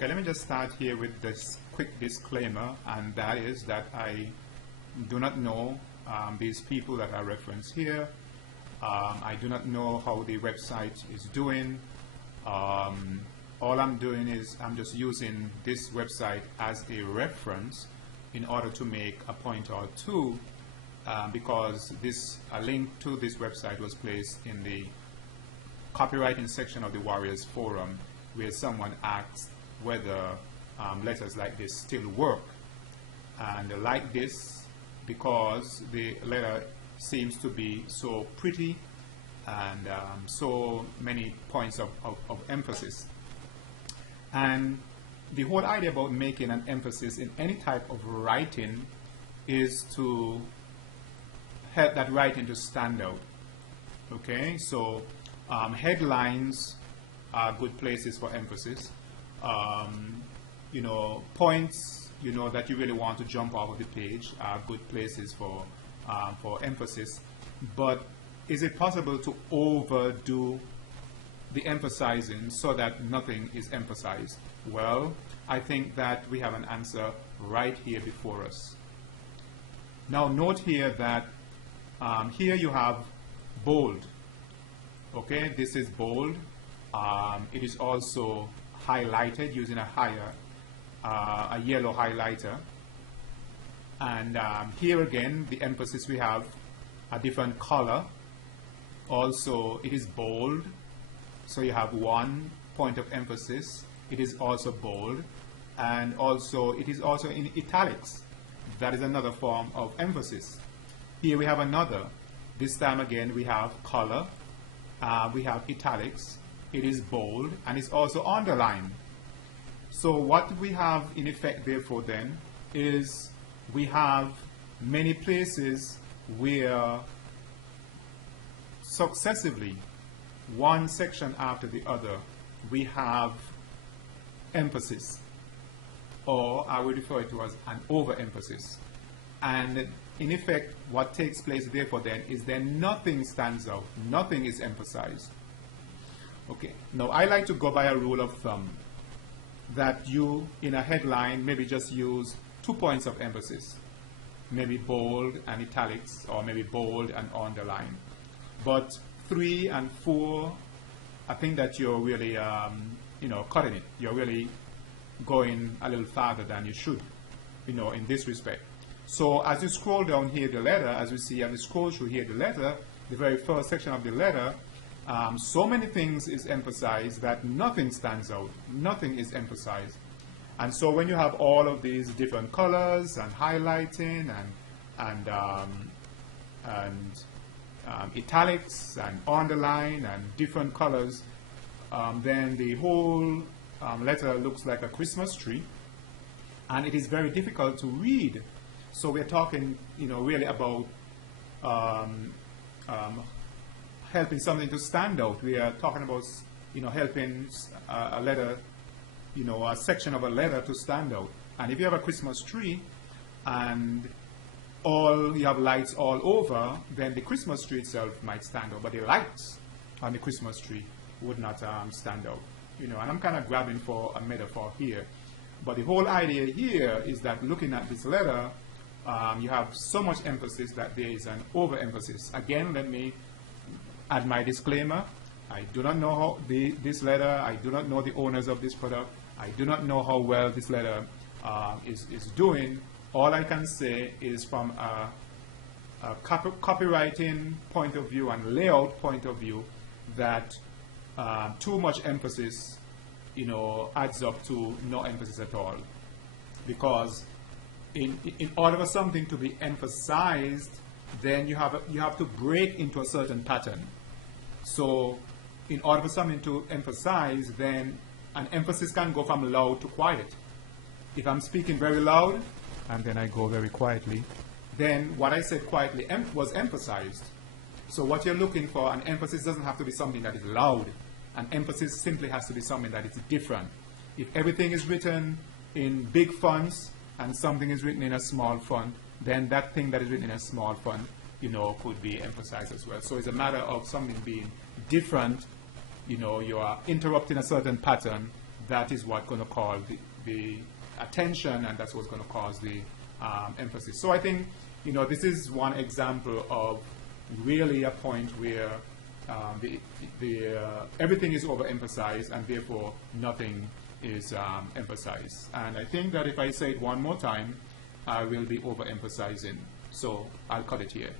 Okay, let me just start here with this quick disclaimer, and that is that I do not know these people that are referenced here. I do not know how the website is doing. All I'm doing is I'm just using this website as a reference in order to make a point or two, because a link to this website was placed in the copywriting section of the Warriors Forum, where someone asked whether letters like this still work. And like this, because the letter seems to be so pretty and so many points of emphasis. And the whole idea about making an emphasis in any type of writing is to help that writing to stand out. Okay, so headlines are good places for emphasis. Points, that you really want to jump off of the page are good places for emphasis. But is it possible to overdo the emphasizing so that nothing is emphasized? Well, I think that we have an answer right here before us. Now note here that here you have bold. Okay, this is bold. It is also highlighted using a yellow highlighter. And here again, the emphasis, we have a different color. Also, it is bold. So you have one point of emphasis. It is also bold. And also, it is also in italics. That is another form of emphasis. Here we have another. This time again, we have color. We have italics. It is bold, and it's also underlined. So what we have in effect, therefore, then, is we have many places where successively, one section after the other, we have emphasis, or I would refer to it as an overemphasis. And in effect, what takes place, therefore, then, is then nothing stands out, nothing is emphasized. Okay, now I like to go by a rule of thumb that you, in a headline, maybe just use 2 points of emphasis, maybe bold and italics, or maybe bold and underline. But 3 and 4, I think that you're really, cutting it. You're really going a little farther than you should, in this respect. So as you scroll down here the letter, as we see, as we scroll through here the letter, the very first section of the letter, so many things is emphasized that nothing stands out, nothing is emphasized. And so when you have all of these different colors and highlighting and italics and underline and different colors, then the whole letter looks like a Christmas tree, and it is very difficult to read. So we're talking, really about helping something to stand out. We are talking about, helping a letter, a section of a letter to stand out. And if you have a Christmas tree and you have lights all over, then the Christmas tree itself might stand out, but the lights on the Christmas tree would not stand out. And I'm kind of grabbing for a metaphor here. But the whole idea here is that looking at this letter, you have so much emphasis that there is an overemphasis. Again, let me add my disclaimer. I do not know how this letter, I do not know the owners of this product, I do not know how well this letter is doing. All I can say is from a copywriting point of view and layout point of view, that too much emphasis, adds up to no emphasis at all. Because in order for something to be emphasized, then you have to break into a certain pattern. So in order for something to emphasize, then an emphasis can go from loud to quiet. If I'm speaking very loud and then I go very quietly, then what I said quietly was emphasized. So what you're looking for, an emphasis doesn't have to be something that is loud. An emphasis simply has to be something that is different. If everything is written in big fonts and something is written in a small font, then that thing that is written in a small font, could be emphasized as well. So it's a matter of something being different, you are interrupting a certain pattern, that is what's going to call the attention, and that's what's going to cause the emphasis. So I think, this is one example of really a point where everything is overemphasized, and therefore nothing is emphasized. And I think that if I say it one more time, I will be overemphasizing. So I'll cut it here.